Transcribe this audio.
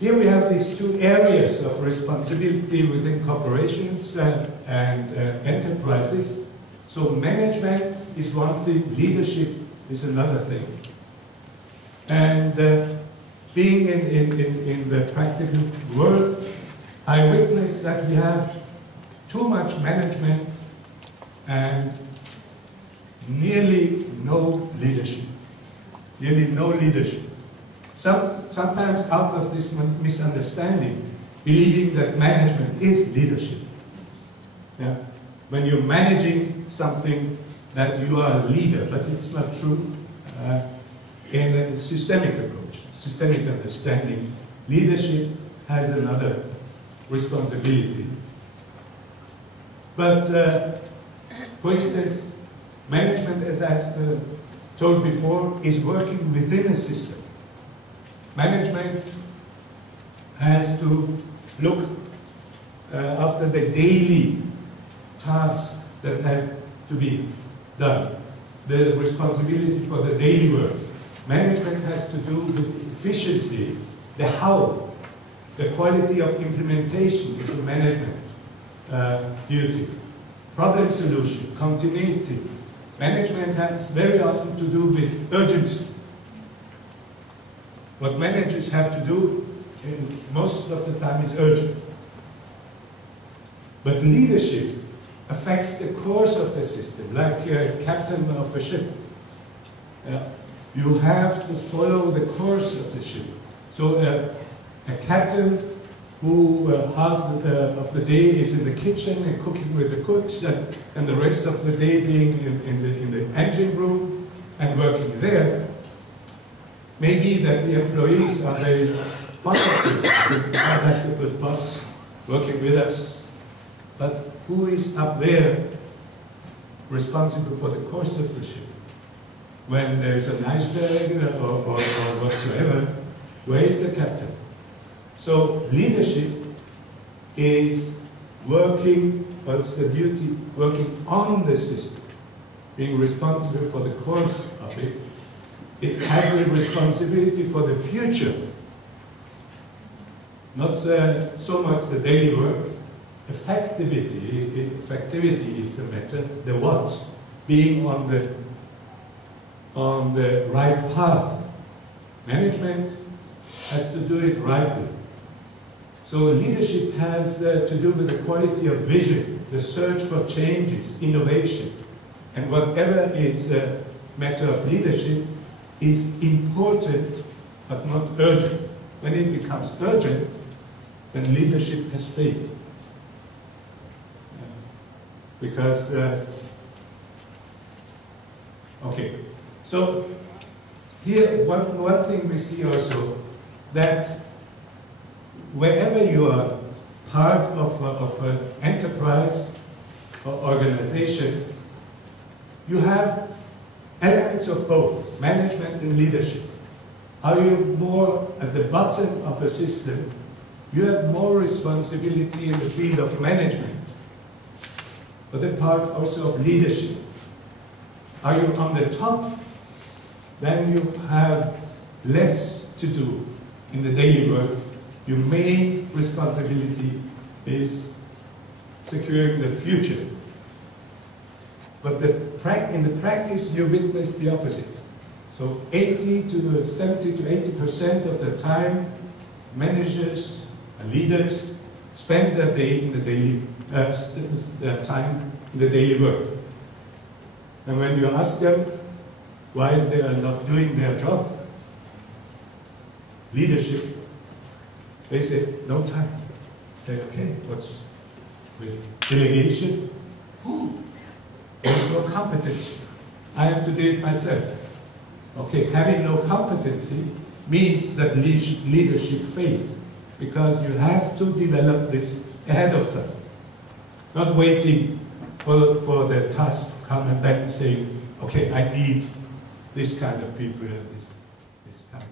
Here we have these two areas of responsibility within corporations and enterprises. So management is one thing, leadership is another thing. And being in the practical world, I witnessed that we have too much management and nearly no leadership. Nearly no leadership. Sometimes out of this misunderstanding, believing that management is leadership. Yeah? When you're managing something, that you are a leader, but it's not true. In a systemic approach, systemic understanding, leadership has another responsibility. But, for instance, management, as I told before, is working within a system. Management has to look after the daily tasks that have to be done, the responsibility for the daily work. Management has to do with efficiency, the how, the quality of implementation is a management duty. Problem solution, continuity. Management has very often to do with urgency. What managers have to do most of the time is urgent. But leadership affects the course of the system, like a captain of a ship. You have to follow the course of the ship. So a captain who half of the day is in the kitchen and cooking with the cooks, and the rest of the day being in the engine room and working there, maybe that the employees are very positive. That's a good boss working with us. But who is up there responsible for the course of the ship? When there's an iceberg or whatsoever, where is the captain? So leadership is working, what's the duty? Working on the system, being responsible for the course of it. It has a responsibility for the future, not so much the daily work. Effectivity is the matter, the what, being on the right path. Management has to do it rightly. So leadership has to do with the quality of vision, the search for changes, innovation, and whatever is a matter of leadership is important but not urgent. When it becomes urgent, then leadership has failed. Because, okay, so here one thing we see also, that wherever you are part of an enterprise or organization, you have elements of both, management and leadership. Are you more at the bottom of a system, you have more responsibility in the field of management, but the part also of leadership. Are you on the top, then you have less to do in the daily work. Your main responsibility is securing the future. But in the practice, you witness the opposite. So 70 to 80% of the time, managers and leaders spend their day in the daily their time in the daily work. And when you ask them why they are not doing their job, leadership, they say, no time. They say, okay, what's with delegation? There's no competency. I have to do it myself. Okay, having no competency means that leadership failed, because you have to develop this ahead of time. Not waiting for the task to come and then saying, okay, I need this kind of people, this kind.